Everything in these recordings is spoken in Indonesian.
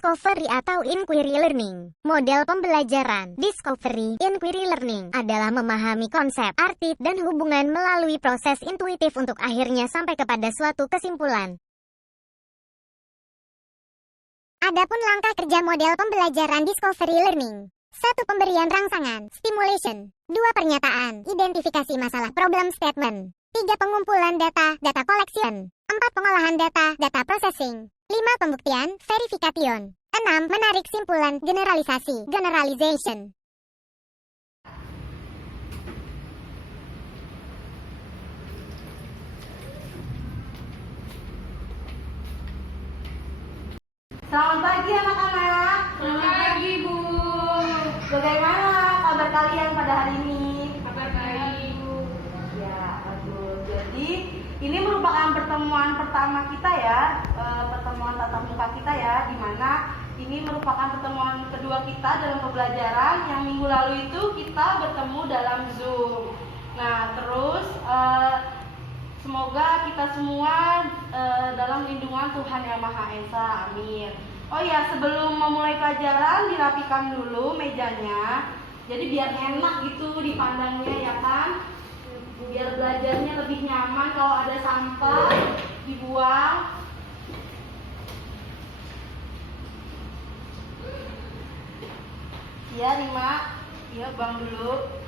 Discovery atau Inquiry Learning. Model pembelajaran Discovery Inquiry Learning adalah memahami konsep, arti, dan hubungan melalui proses intuitif untuk akhirnya sampai kepada suatu kesimpulan. Adapun langkah kerja model pembelajaran Discovery Learning. 1. Pemberian rangsangan, stimulation. 2. Pernyataan, identifikasi masalah, problem statement. 3. Pengumpulan data, data collection. 4. Pengolahan data, data processing. 5. Pembuktian, verification. 6. Menarik simpulan, generalisasi, generalization. Selamat pagi anak-anak. Selamat pagi, Bu. Bagaimana kabar kalian pada hari ini? Kabar baik. Ya, bagus. Jadi ini merupakan pertemuan pertama kita ya, pertemuan tatap muka kita ya, di mana ini merupakan pertemuan kedua kita dalam pembelajaran. Yang minggu lalu itu kita bertemu dalam Zoom. Nah, terus semoga kita semua dalam lindungan Tuhan Yang Maha Esa. Amin. Oh ya, sebelum memulai pelajaran dirapikan dulu mejanya. Jadi biar enak gitu dipandangnya ya kan. Biar belajarnya lebih nyaman. Kalau ada sampah dibuang. Ya, Rima. Ya, buang dulu.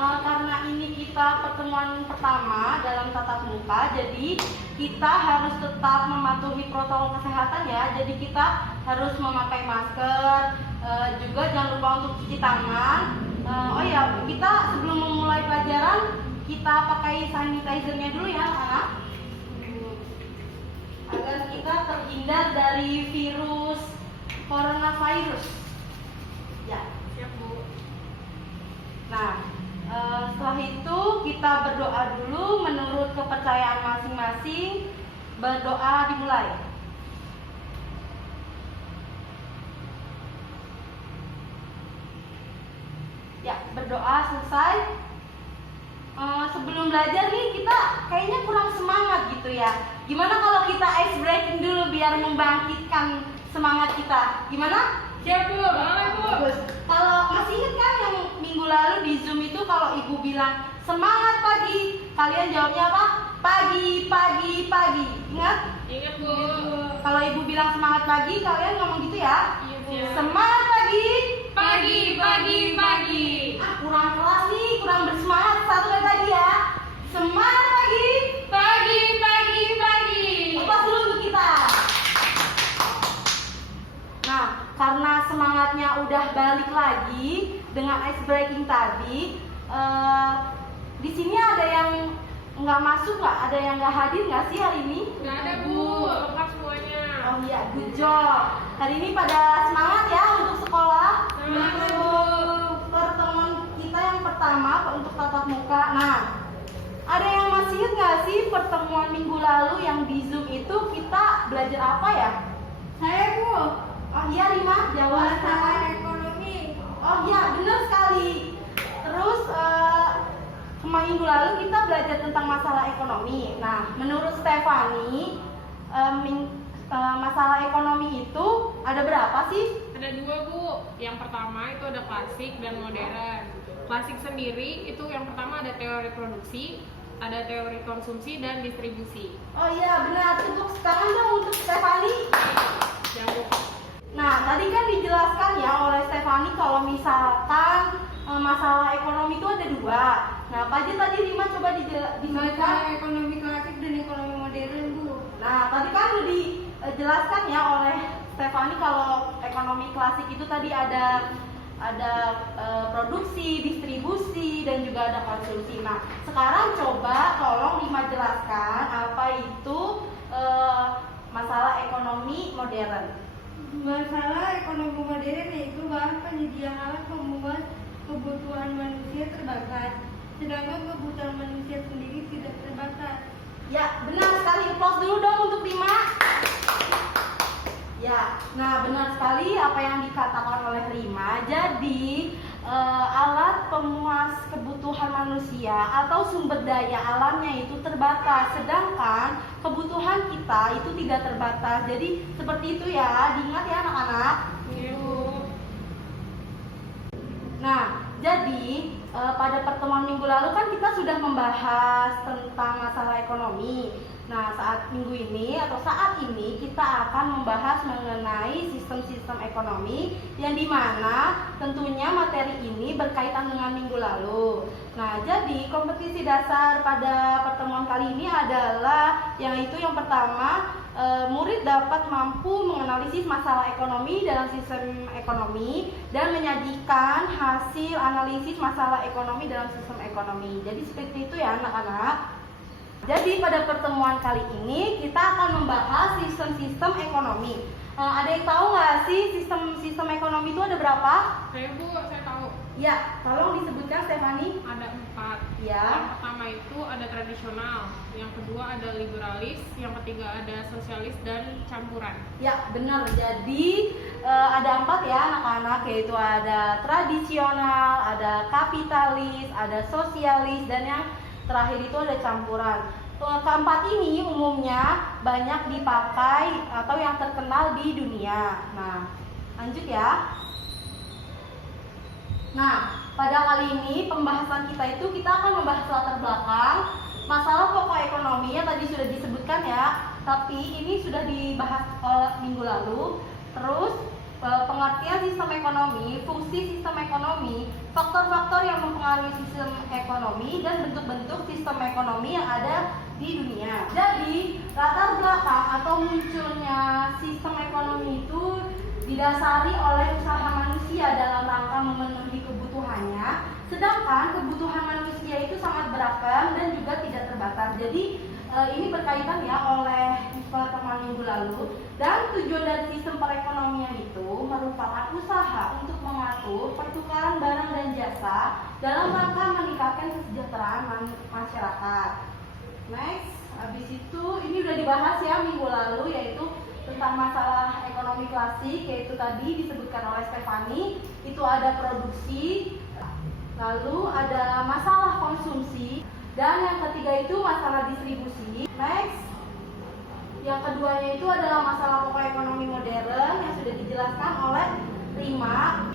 Karena ini kita pertemuan pertama dalam tatap muka, jadi kita harus tetap mematuhi protokol kesehatan ya. Jadi kita harus memakai masker, juga jangan lupa untuk cuci tangan. Oh ya, kita sebelum memulai pelajaran kita pakai sanitizernya dulu ya anak, agar kita terhindar dari virus coronavirus. Ya, Siap, Bu. nah. Setelah itu kita berdoa dulu menurut kepercayaan masing-masing. Berdoa dimulai. Ya, berdoa selesai. Sebelum belajar nih kita kayaknya kurang semangat gitu ya. Gimana kalau kita ice breaking dulu biar membangkitkan semangat kita? Gimana? Siap, Bu. Boleh, Bu. Bagus. Kalau masih ingat kan yang minggu lalu di Zoom itu kalau ibu bilang semangat pagi, kalian jawabnya apa? Pagi, pagi, pagi. Ingat? Ingat, Bu. Kalau ibu bilang semangat pagi, kalian ngomong gitu ya? Iya, siap. Semangat pagi. Pagi, pagi, pagi. Kurang keras nih, kurang bersemangat. Satu kali lagi ya. Semangat pagi. Pagi, pagi, pagi. Lepas dulu untuk kita. Nah, karena semangatnya udah balik lagi dengan ice breaking tadi, di sini ada yang nggak masuk nggak? Ada yang nggak hadir nggak sih hari ini? Nggak ada, Bu. Lengkap semuanya. Oh iya, good job. Hari ini pada semangat ya untuk sekolah. Semangat, Bu. Untuk pertemuan kita yang pertama untuk tatap muka. Nah, ada yang masih ingat nggak sih pertemuan minggu lalu yang di Zoom itu kita belajar apa ya? Saya, Bu. Oh iya, Rima, jawab. ekonomi. Oh iya, benar sekali. Terus minggu lalu kita belajar tentang masalah ekonomi. Nah, menurut Stefani, masalah ekonomi itu ada berapa sih? Ada 2, Bu. Yang pertama itu ada klasik dan modern. Klasik sendiri itu yang pertama ada teori produksi, ada teori konsumsi dan distribusi. Oh iya, benar. Tepuk tangan dong untuk Stefani. Yang Nah, tadi kan dijelaskan ya oleh Stefani kalau misalkan masalah ekonomi itu ada 2. Nah, apa aja tadi Rima coba dijelaskan? ekonomi klasik dan ekonomi modern, Bu. Nah, tadi kan udah dijelaskan ya oleh Stefani kalau ekonomi klasik itu tadi ada produksi, distribusi, dan juga ada konsumsi. Nah, sekarang coba tolong Rima jelaskan apa itu masalah ekonomi modern. Masalah ekonomi modern yaitu bahan penyedia alat membuat kebutuhan manusia terbatas, sedangkan kebutuhan manusia sendiri tidak terbatas. Ya, benar sekali. Applause dulu dong untuk Rima. Ya, nah benar sekali apa yang dikatakan oleh Rima. Jadi alat pemuas kebutuhan manusia atau sumber daya alamnya itu terbatas, sedangkan kebutuhan kita itu tidak terbatas. Jadi seperti itu ya, diingat ya anak-anak. Iya, Bu. Nah, jadi pada pertemuan minggu lalu kan kita sudah membahas tentang masalah ekonomi. Nah, saat ini kita akan membahas mengenai sistem-sistem ekonomi yang dimana tentunya materi ini berkaitan dengan minggu lalu. Nah, jadi kompetisi dasar pada pertemuan kali ini adalah yaitu yang pertama, murid dapat mampu menganalisis masalah ekonomi dalam sistem ekonomi dan menyajikan hasil analisis masalah ekonomi dalam sistem ekonomi. Jadi seperti itu ya anak-anak. Jadi pada pertemuan kali ini kita akan membahas sistem-sistem ekonomi. Ada yang tahu nggak sih sistem ekonomi itu ada berapa? Saya, Bu, saya tahu. Ya, tolong disebutkan Stefani. Ada 4. Ya. Yang pertama itu ada tradisional, yang kedua ada liberalis, yang ketiga ada sosialis dan campuran. Ya, benar. Jadi ada 4 ya anak-anak, yaitu ada tradisional, ada kapitalis, ada sosialis, dan yang terakhir itu ada campuran. Keempat ini umumnya banyak dipakai atau yang terkenal di dunia. Nah, lanjut ya. Nah, pada kali ini pembahasan kita itu kita akan membahas latar belakang masalah pokok ekonomi yang tadi sudah disebutkan ya, tapi ini sudah dibahas minggu lalu. Terus pengertian sistem ekonomi, fungsi sistem ekonomi, faktor-faktor yang mempengaruhi sistem ekonomi, dan bentuk-bentuk sistem ekonomi yang ada di dunia. Jadi, latar belakang atau munculnya sistem ekonomi itu didasari oleh usaha manusia dalam rangka memenuhi kebutuhannya, sedangkan kebutuhan manusia itu sangat beragam dan juga tidak terbatas. Jadi ini berkaitan ya oleh pertemuan minggu lalu, dan tujuan dari sistem perekonomian itu merupakan usaha untuk mengatur pertukaran barang dan jasa dalam rangka meningkatkan kesejahteraan masyarakat. Next, habis itu ini udah dibahas ya minggu lalu, yaitu tentang masalah ekonomi klasik, yaitu tadi disebutkan oleh Stefani, itu ada produksi, lalu ada masalah konsumsi, dan yang ketiga itu masalah distribusi. Next, yang keduanya itu adalah masalah pokok ekonomi modern yang sudah dijelaskan oleh Rima.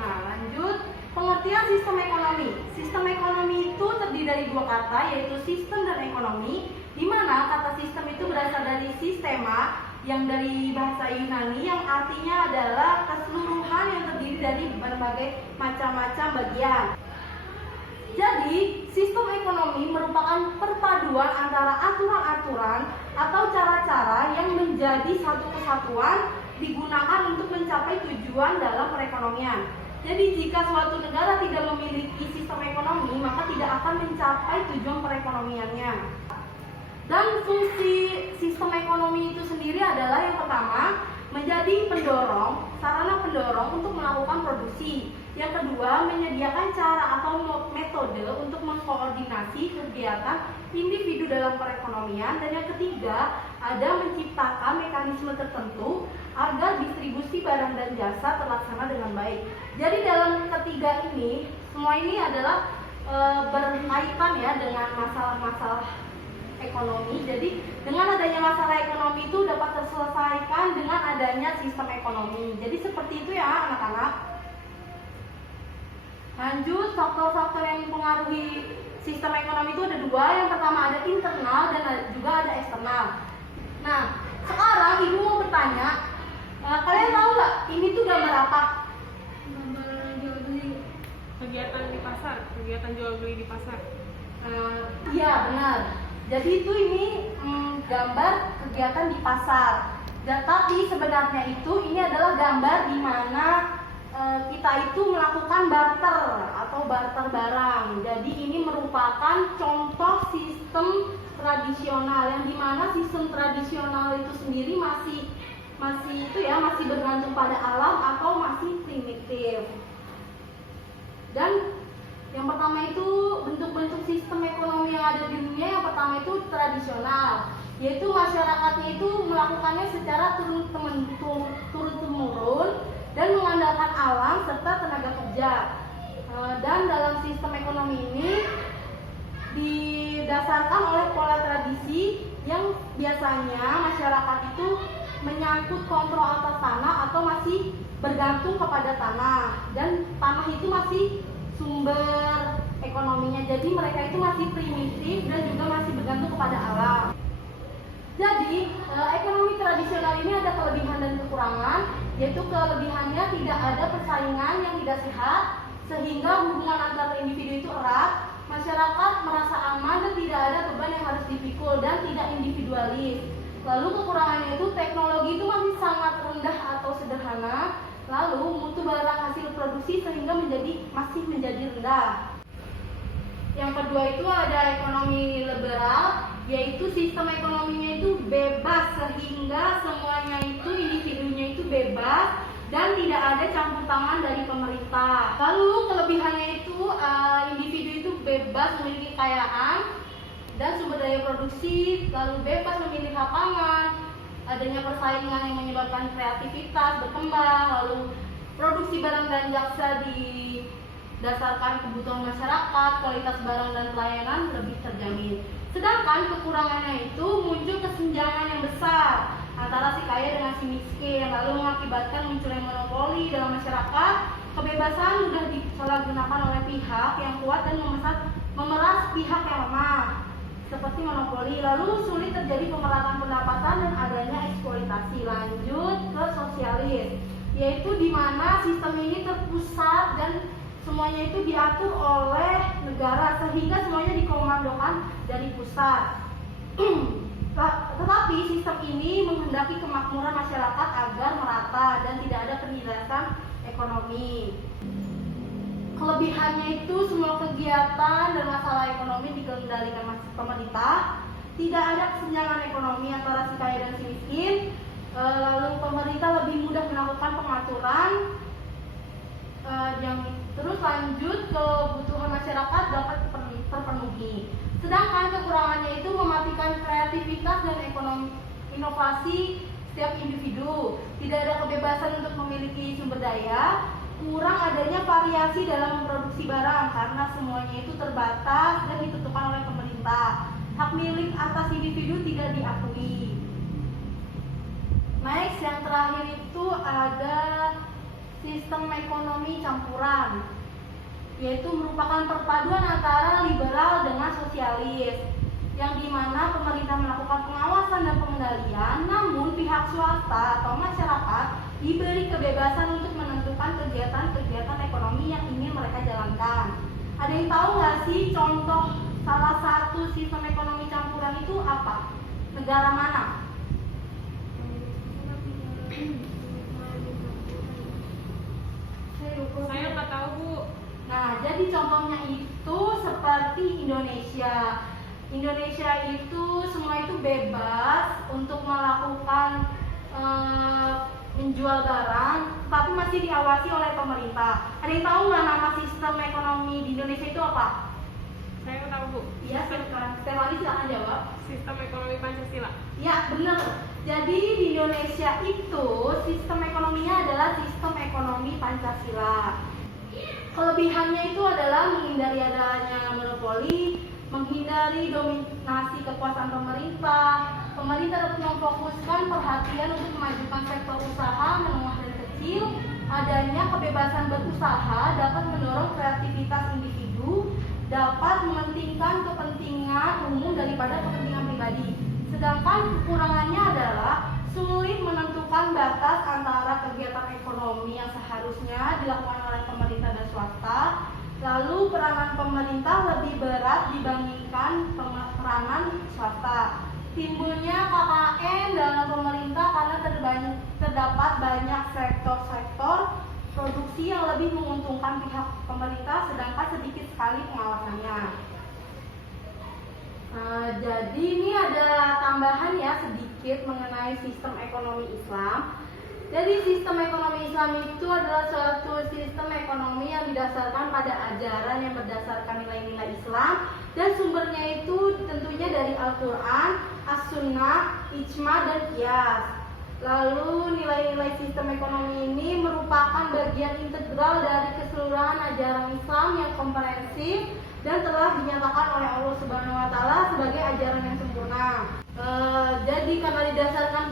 Nah, lanjut, pengertian sistem ekonomi. Sistem ekonomi itu terdiri dari 2 kata, yaitu sistem dan ekonomi, di mana kata sistem itu berasal dari sistema yang dari bahasa Yunani yang artinya adalah keseluruhan yang terdiri dari berbagai macam-macam bagian. Jadi, sistem ekonomi merupakan perpaduan antara aturan-aturan atau cara-cara yang menjadi satu kesatuan digunakan untuk mencapai tujuan dalam perekonomian. Jadi, jika suatu negara tidak memiliki sistem ekonomi, maka tidak akan mencapai tujuan perekonomiannya. Dan fungsi sistem ekonomi itu sendiri adalah yang pertama, menjadi pendorong, sarana pendorong untuk melakukan produksi. Yang kedua, menyediakan cara atau metode untuk mengkoordinasi kegiatan individu dalam perekonomian. Dan yang ketiga, ada menciptakan mekanisme tertentu agar distribusi barang dan jasa terlaksana dengan baik. Jadi dalam ketiga ini, semua ini adalah berkaitan ya dengan masalah-masalah ekonomi. Jadi dengan adanya masalah ekonomi itu dapat terselesaikan dengan adanya sistem ekonomi. Jadi seperti itu ya anak-anak. Lanjut, faktor-faktor yang mempengaruhi sistem ekonomi itu ada 2. Yang pertama ada internal dan juga ada eksternal. Nah, sekarang ibu mau bertanya, kalian tahu nggak ini tuh gambar apa? Gambar jual beli. Kegiatan di pasar, kegiatan jual beli di pasar. Iya benar. Jadi itu ini gambar kegiatan di pasar. Dan tapi sebenarnya itu ini adalah gambar di mana kita itu melakukan barter atau barter barang. Jadi ini merupakan contoh sistem tradisional yang dimana sistem tradisional itu sendiri masih bergantung pada alam atau masih primitif. Dan yang pertama itu bentuk-bentuk sistem ekonomi yang ada di dunia, yang pertama itu tradisional, yaitu masyarakatnya itu melakukannya secara turun-temurun dan mengandalkan alam serta tenaga kerja. Dan dalam sistem ekonomi ini didasarkan oleh pola tradisi yang biasanya masyarakat itu menyangkut kontrol atas tanah atau masih bergantung kepada tanah, dan tanah itu masih sumber ekonominya. Jadi mereka itu masih primitif dan juga masih bergantung kepada alam. Jadi ekonomi tradisional ini ada kelebihan dan kekurangan, yaitu kelebihannya tidak ada persaingan yang tidak sehat sehingga hubungan antar individu itu erat, masyarakat merasa aman dan tidak ada beban yang harus dipikul dan tidak individualis. Lalu kekurangannya itu teknologi itu masih sangat rendah atau sederhana, lalu mutu barang hasil produksi sehingga masih menjadi rendah. Yang kedua itu ada ekonomi liberal, yaitu sistem ekonominya itu bebas sehingga semuanya itu individunya itu bebas dan tidak ada campur tangan dari pemerintah. Lalu kelebihannya itu individu itu bebas memiliki kekayaan dan sumber daya produksi, lalu bebas memilih lapangan, adanya persaingan yang menyebabkan kreativitas berkembang, lalu produksi barang dan jasa didasarkan kebutuhan masyarakat, kualitas barang dan pelayanan lebih terjamin. Sedangkan kekurangannya itu muncul kesenjangan yang besar antara si kaya dengan si miskin, lalu mengakibatkan munculnya monopoli dalam masyarakat. Kebebasan mudah disalahgunakan oleh pihak yang kuat dan memeras pihak yang lemah, seperti monopoli. Lalu sulit terjadi pemerataan pendapatan dan adanya eksploitasi. Lanjut ke sosialis, yaitu di mana sistem ini terpusat dan semuanya itu diatur oleh negara sehingga semuanya dikomandokan dari pusat. Tetapi sistem ini menghendaki kemakmuran masyarakat agar merata dan tidak ada penindasan ekonomi. Kelebihannya itu semua kegiatan dan masalah ekonomi dikendalikan pemerintah, tidak ada kesenjangan ekonomi antara si kaya dan si miskin. Lalu pemerintah lebih mudah melakukan pengaturan. Terus lanjut kebutuhan masyarakat dapat terpenuhi. Sedangkan kekurangannya itu mematikan kreativitas dan inovasi setiap individu. Tidak ada kebebasan untuk memiliki sumber daya, kurang adanya variasi dalam memproduksi barang karena semuanya itu terbatas dan ditentukan oleh pemerintah. Hak milik atas individu tidak diakui. Next, yang terakhir itu ada sistem ekonomi campuran, yaitu merupakan perpaduan antara liberal dengan sosialis, yang dimana pemerintah melakukan pengawasan dan pengendalian, namun pihak swasta atau masyarakat diberi kebebasan untuk menentukan kegiatan-kegiatan ekonomi yang ingin mereka jalankan. Ada yang tahu nggak sih contoh salah satu sistem ekonomi campuran itu apa? Negara mana? Saya nggak tahu, Bu. Nah, jadi contohnya itu seperti Indonesia. Indonesia itu semua itu bebas untuk melakukan menjual barang, tapi masih diawasi oleh pemerintah. Ada yang tahu nggak nama sistem ekonomi di Indonesia itu apa? Saya nggak tahu, Bu. Iya, Stefani silakan jawab. Sistem ekonomi Pancasila. Ya, benar. Jadi di Indonesia itu sistem ekonominya adalah sistem ekonomi Pancasila. Kelebihannya itu adalah menghindari adanya monopoli, menghindari dominasi kekuasaan pemerintah. Pemerintah dapat memfokuskan perhatian untuk memajukan sektor usaha menengah dan kecil. Adanya kebebasan berusaha dapat mendorong kreativitas individu, dapat mementingkan kepentingan umum daripada kepentingan pribadi. Sedangkan kekurangannya adalah sulit menentukan batas antara kegiatan ekonomi yang seharusnya dilakukan oleh pemerintah dan swasta. Lalu peranan pemerintah lebih berat dibandingkan peranan swasta. Timbulnya KKN dalam pemerintah karena terdapat banyak sektor-sektor produksi yang lebih menguntungkan pihak pemerintah, sedangkan sedikit sekali pengawasannya. Jadi ini ada tambahan ya sedikit mengenai sistem ekonomi Islam. Jadi sistem ekonomi Islam itu adalah suatu sistem ekonomi yang didasarkan pada ajaran yang berdasarkan nilai-nilai Islam dan sumbernya itu tentunya dari Al-Quran, As-Sunnah, Ijma, dan Qiyas. Lalu nilai-nilai sistem ekonomi ini merupakan bagian integral dari keseluruhan ajaran Islam yang komprehensif dan telah dinyatakan oleh Allah Subhanahu wa taala sebagai ajaran yang sempurna. Jadi karena didasarkan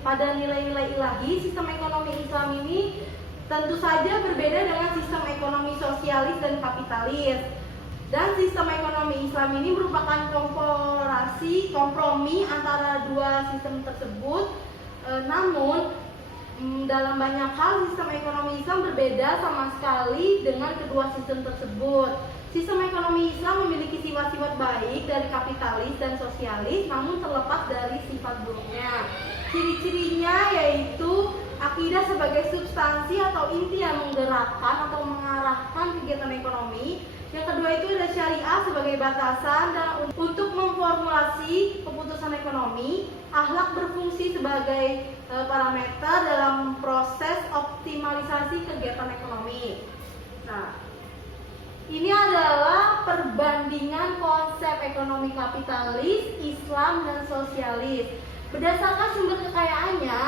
pada nilai-nilai ilahi, sistem ekonomi Islam ini tentu saja berbeda dengan sistem ekonomi sosialis dan kapitalis. Dan sistem ekonomi Islam ini merupakan kompromi antara dua sistem tersebut. Namun dalam banyak hal sistem ekonomi Islam berbeda sama sekali dengan kedua sistem tersebut. Sistem ekonomi Islam memiliki sifat-sifat baik dari kapitalis dan sosialis, namun terlepas dari sifat buruknya. Ciri-cirinya yaitu akidah sebagai substansi atau inti yang menggerakkan atau mengarahkan kegiatan ekonomi. Yang kedua itu ada syariah sebagai batasan dan untuk memformulasi keputusan ekonomi. Akhlak berfungsi sebagai parameter dalam proses optimalisasi kegiatan ekonomi. Nah, ini adalah perbandingan konsep ekonomi kapitalis, Islam, dan sosialis. Berdasarkan sumber kekayaannya,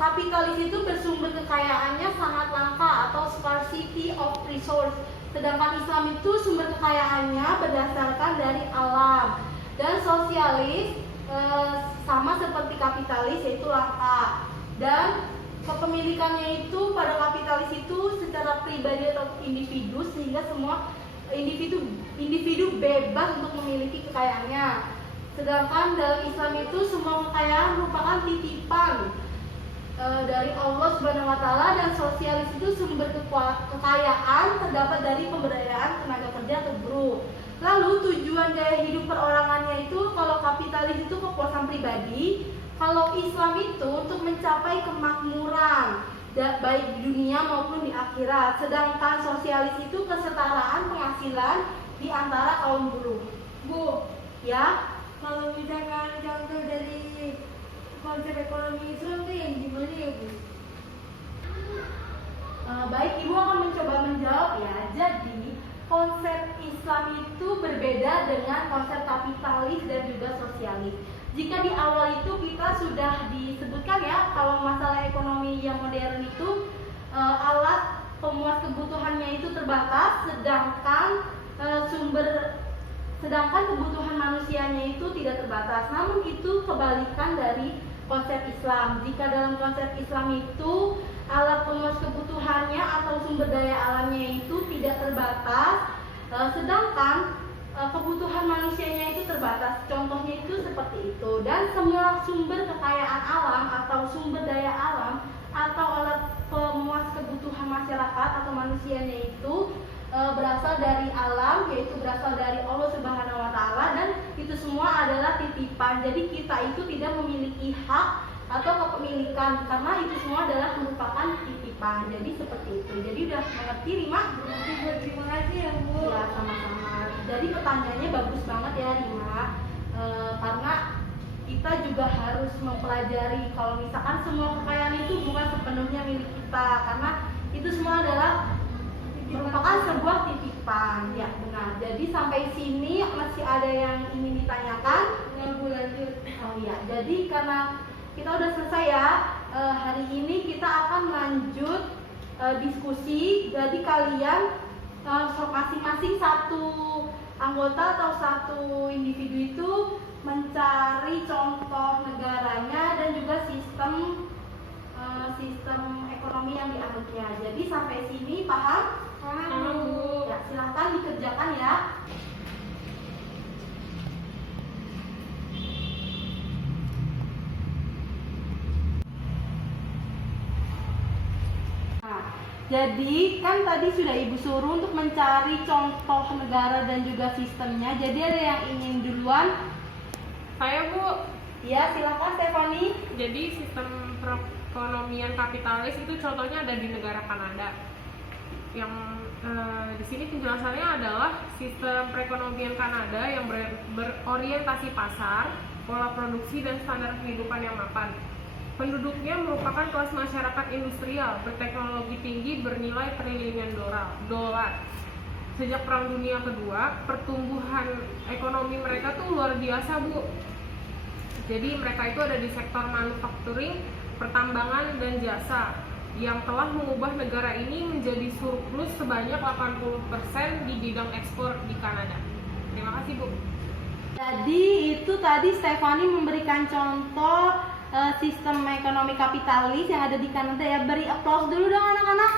kapitalis itu bersumber kekayaannya sangat langka atau scarcity of resource. Sedangkan Islam itu sumber kekayaannya berdasarkan dari alam. Dan sosialis sama seperti kapitalis, yaitu langka. Dan kepemilikannya itu pada kapitalis itu secara pribadi atau individu, sehingga semua individu bebas untuk memiliki kekayaannya. Sedangkan dalam Islam itu semua kekayaan merupakan titipan dari Allah Subhanahu wa taala, dan sosialis itu sumber kekayaan terdapat dari pemberdayaan tenaga kerja atau buruh. Lalu tujuan gaya hidup perorangannya itu, kalau kapitalis itu kepuasan pribadi, kalau Islam itu untuk mencapai kemakmuran baik di dunia maupun di akhirat. Sedangkan sosialis itu kesetaraan penghasilan di antara kaum buruh. Bu, Ya, kalau misalkan contoh dari konsep ekonomi Islam tuh yang gimana ya, Bu? baik, Ibu akan mencoba menjawab ya. Jadi konsep Islam itu berbeda dengan konsep kapitalis dan juga sosialis. Jika di awal itu kita sudah disebutkan ya, kalau masalah ekonomi yang modern itu alat pemuas kebutuhannya itu terbatas, sedangkan kebutuhan manusianya itu tidak terbatas. Namun itu kebalikan dari konsep Islam. Jika dalam konsep Islam itu alat pemuas kebutuhannya atau sumber daya alamnya itu tidak terbatas, sedangkan kebutuhan manusianya itu terbatas. Contohnya itu seperti itu. Dan semua sumber kekayaan alam atau sumber daya alam atau alat pemuas kebutuhan masyarakat atau manusianya itu berasal dari alam, yaitu berasal dari Allah Subhanahu wa taala, dan itu semua adalah titipan. Jadi kita itu tidak memiliki hak atau kepemilikan, karena itu semua adalah merupakan titipan. Jadi seperti itu. Jadi udah mengerti, Rima? Terima kasih ya, Bu. Ya, sama-sama. Jadi pertanyaannya bagus banget ya, Rima. Karena kita juga harus mempelajari kalau misalkan semua kekayaan itu bukan sepenuhnya milik kita, karena itu semua adalah merupakan sebuah titipan. Ya, benar. Jadi sampai sini masih ada yang ingin ditanyakan? Bu, lanjut. Oh iya. Jadi karena kita udah selesai ya, hari ini kita akan lanjut diskusi. Jadi kalian masing-masing satu anggota atau satu individu itu mencari contoh negaranya dan juga sistem ekonomi yang dianutnya. Jadi sampai sini paham? Paham, Bu. Ya, silahkan dikerjakan ya. Nah, jadi kan tadi sudah Ibu suruh untuk mencari contoh negara dan juga sistemnya. Jadi ada yang ingin duluan? Saya, Bu. Ya, silakan Stephanie. Jadi sistem perekonomian kapitalis itu contohnya ada di negara Kanada. Yang di sini penjelasannya adalah sistem perekonomian Kanada yang berorientasi pasar, pola produksi dan standar kehidupan yang mapan. Penduduknya merupakan kelas masyarakat industrial berteknologi tinggi bernilai triliunan dolar. Sejak Perang Dunia Kedua, pertumbuhan ekonomi mereka tuh luar biasa, Bu. Jadi mereka itu ada di sektor manufacturing, pertambangan dan jasa yang telah mengubah negara ini menjadi surplus sebanyak 80% di bidang ekspor di Kanada. Terima kasih, Bu. Jadi itu tadi Stefani memberikan contoh sistem ekonomi kapitalis yang ada di Kanada ya. Beri aplaus dulu dong anak-anak.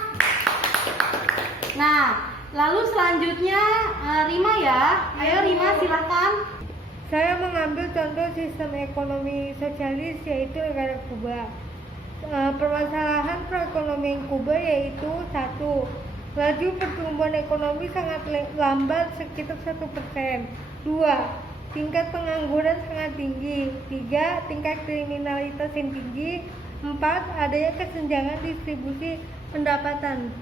Nah, lalu selanjutnya Rima ya. Ayo Rima silahkan. Saya mengambil contoh sistem ekonomi sosialis yaitu negara Kuba. Permasalahan perekonomian Kuba yaitu 1. Laju pertumbuhan ekonomi sangat lambat sekitar 1%. 2. Tingkat pengangguran sangat tinggi. 3. Tingkat kriminalitas yang tinggi. 4. Adanya kesenjangan distribusi pendapatan.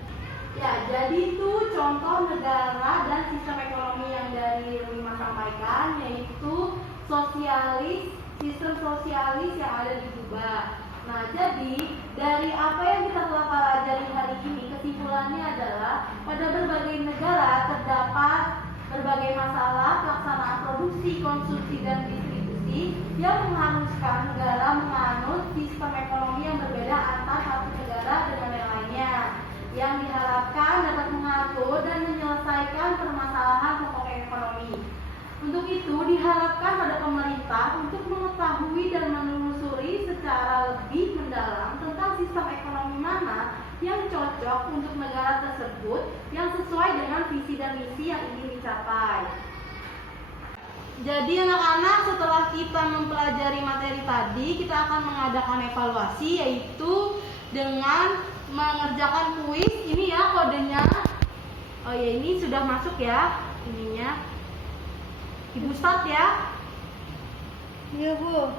Ya, jadi itu contoh negara dan sistem ekonomi yang dari Rima sampaikan, yaitu sistem sosialis yang ada di Kuba. Nah, jadi dari apa yang kita telah pelajari hari ini, kesimpulannya adalah pada berbagai negara terdapat berbagai masalah pelaksanaan produksi, konsumsi, dan distribusi yang mengharuskan negara menganut sistem ekonomi yang berbeda antar satu negara dengan yang lainnya, yang diharapkan dapat mengatur dan menyelesaikan permasalahan pokok ekonomi. Untuk itu diharapkan pada pemerintah untuk mengetahui dan menelusuri secara lebih mendalam tentang sistem ekonomi mana yang cocok untuk negara tersebut yang sesuai dengan visi dan misi yang ingin dicapai. Jadi anak-anak, setelah kita mempelajari materi tadi, kita akan mengadakan evaluasi, yaitu dengan mengerjakan kuis. Ini ya kodenya. Oh ya, ini sudah masuk ya ininya. Ibu start ya. Iya, Bu.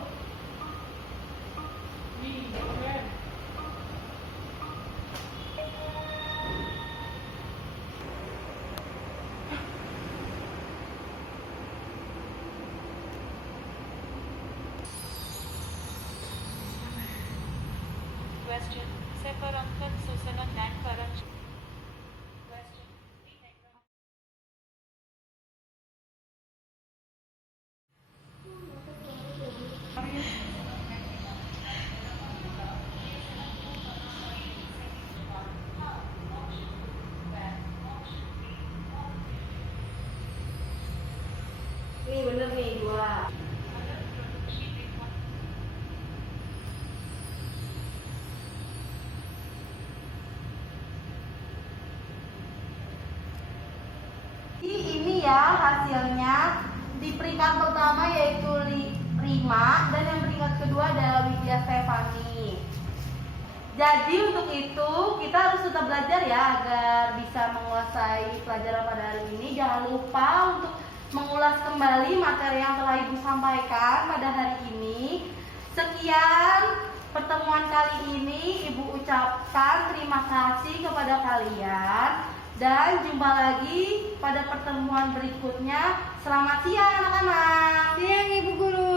Question. Separankat susunan dan paran. Question. Nih bener nih gua. Ini ya hasilnya. Di peringkat pertama yaitu Rima, dan yang peringkat kedua adalah Widya Stefani. Jadi untuk itu kita harus tetap belajar ya agar bisa menguasai pelajaran pada hari ini. Jangan lupa untuk mengulas kembali materi yang telah Ibu sampaikan pada hari ini. Sekian pertemuan kali ini, Ibu ucapkan terima kasih kepada kalian. Dan jumpa lagi pada pertemuan berikutnya. Selamat siang anak-anak. Siang, Ibu Guru.